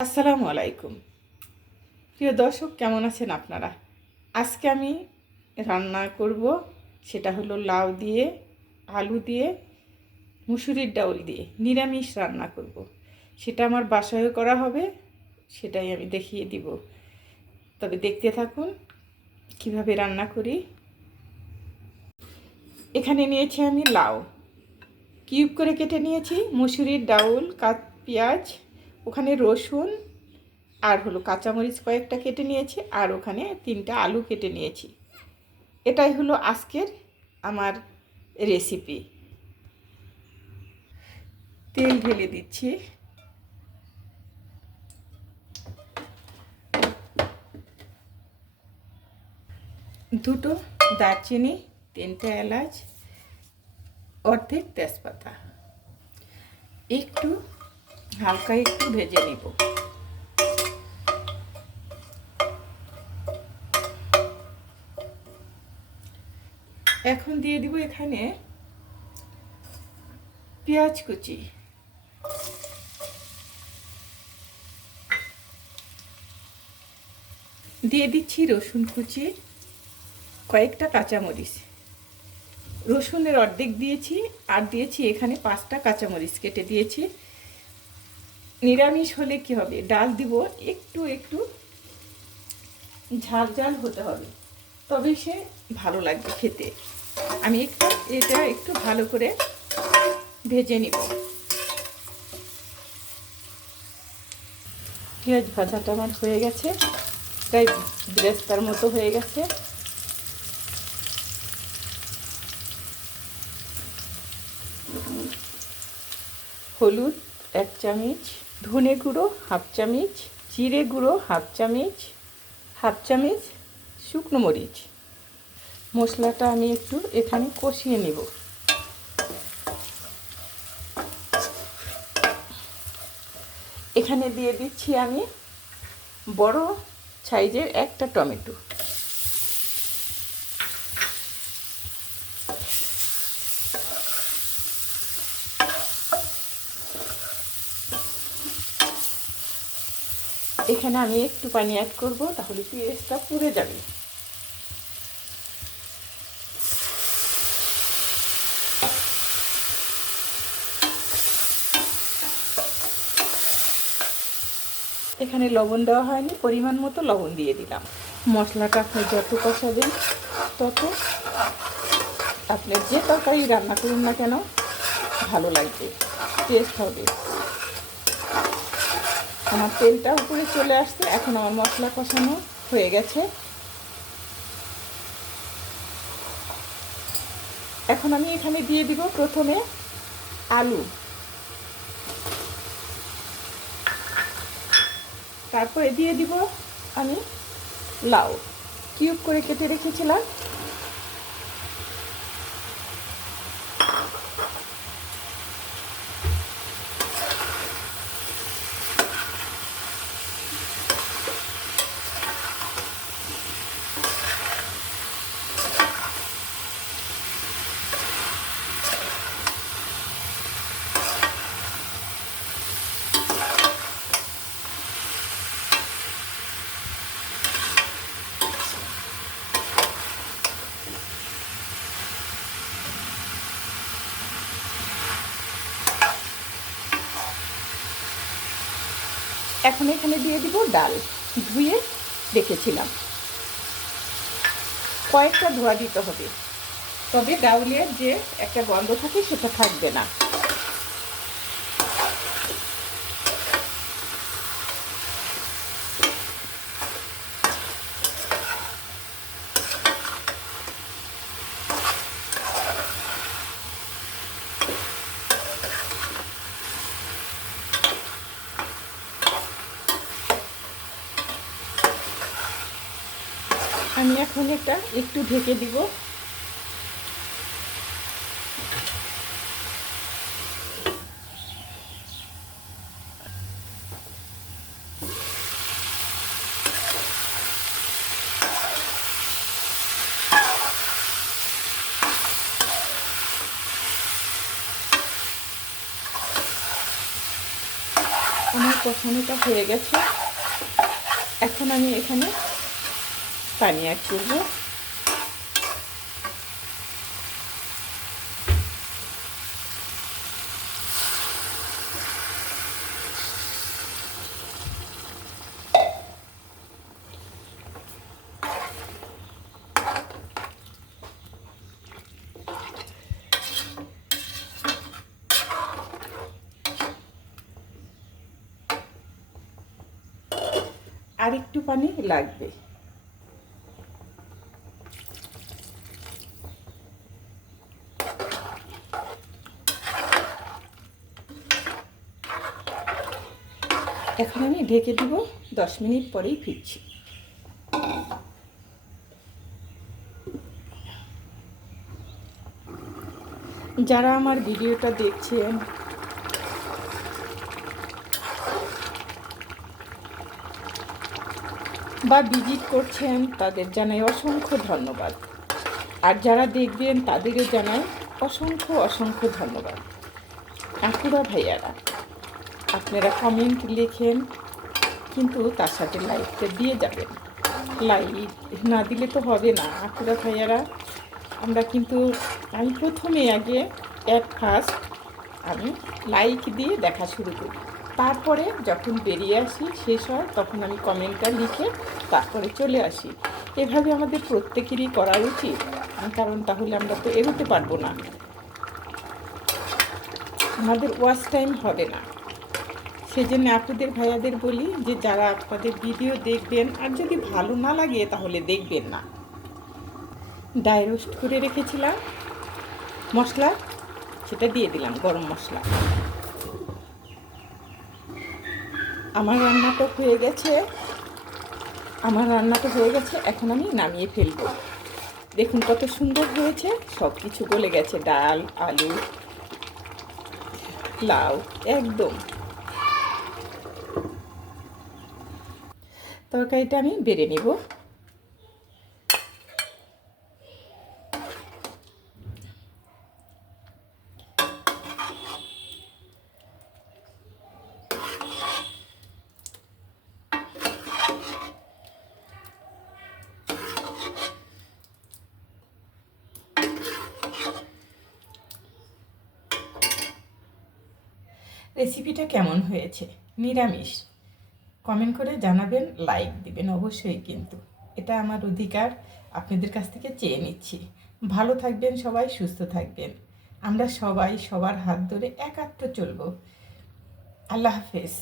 আসসালামু আলাইকুম। প্রিয় দর্শক, কেমন আছেন আপনারা? আজকে আমি রান্না করব, সেটা হলো লাউ দিয়ে, আলু দিয়ে, মুসুরির ডাউল দিয়ে নিরামিষ রান্না করব। সেটা আমার বাসায় করা হবে, সেটাই আমি দেখিয়ে দিব। তবে দেখতে থাকুন, কীভাবে রান্না করি। এখানে নিয়েছি আমি লাউ। কিউব করে কেটে নিয়েছি, মুসুরির ডাউল, কাত, পেঁয়াজ ওখানে রসুন আর হলো কাঁচামরিচ কয়েকটা কেটে নিয়েছি, আর ওখানে তিনটা আলু কেটে নিয়েছি। এটাই হলো আজকের আমার রেসিপি তেল ঢেলে দিচ্ছি। দুটো দারচিনি, তিনটা এলাচ, অর্ধেক তেজপাতা। একটু হালকা একটু ভেজে নিব। এখন দিয়ে দিব এখানে পেঁয়াজ কুচি। দিয়ে দিচ্ছি রসুন কুচি, কয়েকটা কাঁচামরিচ। রসুনের অর্ধেক দিয়েছি আর দিয়েছি এখানে পাঁচটা কাঁচামরিচ কেটে দিয়েছি। নিরামিষ হলে কি হবে? ডাল দিব, একটু একটু ঝাল ঝাল হতে হবে। তবে সে ভালো লাগবে খেতে। আমি একটু এটা একটু ভালো করে ভেজে নিব। পেঁয়াজ ভাজাটা আমার হয়ে গেছে। প্রায় ব্রেস্তার মতো হয়ে গেছে। হলুদ, এক চামচ। ধনে গুঁড়ো, হাফ চামচ, জিরে গুঁড়ো, হাফ চামচ হাফ চামচ, শুকনো মরিচ। মশলাটা আমি একটু এখানে কষিয়ে নেব। এখানে দিয়ে দিচ্ছি আমি বড় সাইজের একটা টমেটো। এখানে আমি একটু পানি অ্যাড করব, তাহলে পেঁয়াজটা পুড়ে যাবে। এখানে লবণ দেওয়া হয়নি, পরিমাণ মতো লবণ দিয়ে দিলাম। মশলাটা আপনি যত কষাবেন, তত আপনি যে তরকারি রান্না করুন না কেন, ভালো লাগবে টেস্ট হবে। আমার তেলটা উপরে চলে আসছে, এখন আমার মশলা কষানো হয়ে গেছে। এখন আমি এখানে দিয়ে দিব প্রথমে আলু। তারপরে দিয়ে দিব আমি লাউ। কিউব করে কেটে রেখেছিলাম। এখন এখানে দিয়ে দিব ডাল। ধুয়ে রেখেছিলাম। কয়েকটা ধোয়া দিতে হবে। তবে ডাউলের যে একটা গন্ধ থাকে সেটা থাকবে না। আমি এখন এটা একটু ঢেকে দিব। আমার কষানোটা হয়ে গেছে। এখন আমি এখানে পানি অ্যাড আর একটু পানি লাগবে। এখন আমি ঢেকে দিব দশ মিনিট পরেই ফিরছি। যারা আমার ভিডিওটা দেখছেন, বা ভিজিট করছেন, তাদের জানাই অসংখ্য ধন্যবাদ। আর যারা দেখবেন, তাদেরও জানাই অসংখ্য অসংখ্য ধন্যবাদ। আপুরা ভাইয়ারা আপনারা কমেন্ট লেখেন, কিন্তু তার সাথে লাইকটা দিয়ে যাবেন। লাইক না দিলে তো হবে না। আপুরা ভাইয়ারা, আমরা কিন্তু, আমি প্রথমে আগে অ্যাট ফার্স্ট আমি লাইক দিয়ে দেখা শুরু করি। তারপরে যখন বেরিয়ে আসি, শেষ হয়, তখন আমি কমেন্টটা লিখে তারপরে চলে আসি। এভাবে আমাদের প্রত্যেকেরই করা উচিত। কারণ তাহলে আমরা তো এগোতে পারব না। আমাদের ওয়াচ টাইম হবে না। সেই জন্য আপনাদের ভাইয়াদের বলি যে যারা আপনাদের ভিডিও দেখবেন আর যদি ভালো না লাগে তাহলে দেখবেন না। ডাই রোস্ট করে রেখেছিলাম। মশলা, সেটা দিয়ে দিলাম, গরম মশলা। আমার রান্নাটা হয়ে গেছে। আমার রান্নাটা হয়ে গেছে, এখন আমি নামিয়ে ফেলব। দেখুন কত সুন্দর হয়েছে সব কিছু গলে গেছে, ডাল, আলু, লাউ, একদম। তরকারিটা আমি বেড়ে নিব। রেসিপিটা কেমন হয়েছে? নিরামিষ। কমেন্ট করে জানাবেন লাইক দিবেন অবশ্যই কিন্তু। এটা আমার অধিকার, আপনাদের কাছ থেকে চেয়ে নিচ্ছি। ভালো থাকবেন সবাই, সুস্থ থাকবেন। আমরা সবাই সবার হাত ধরে একাত্ম চলব। আল্লাহ হাফেজ।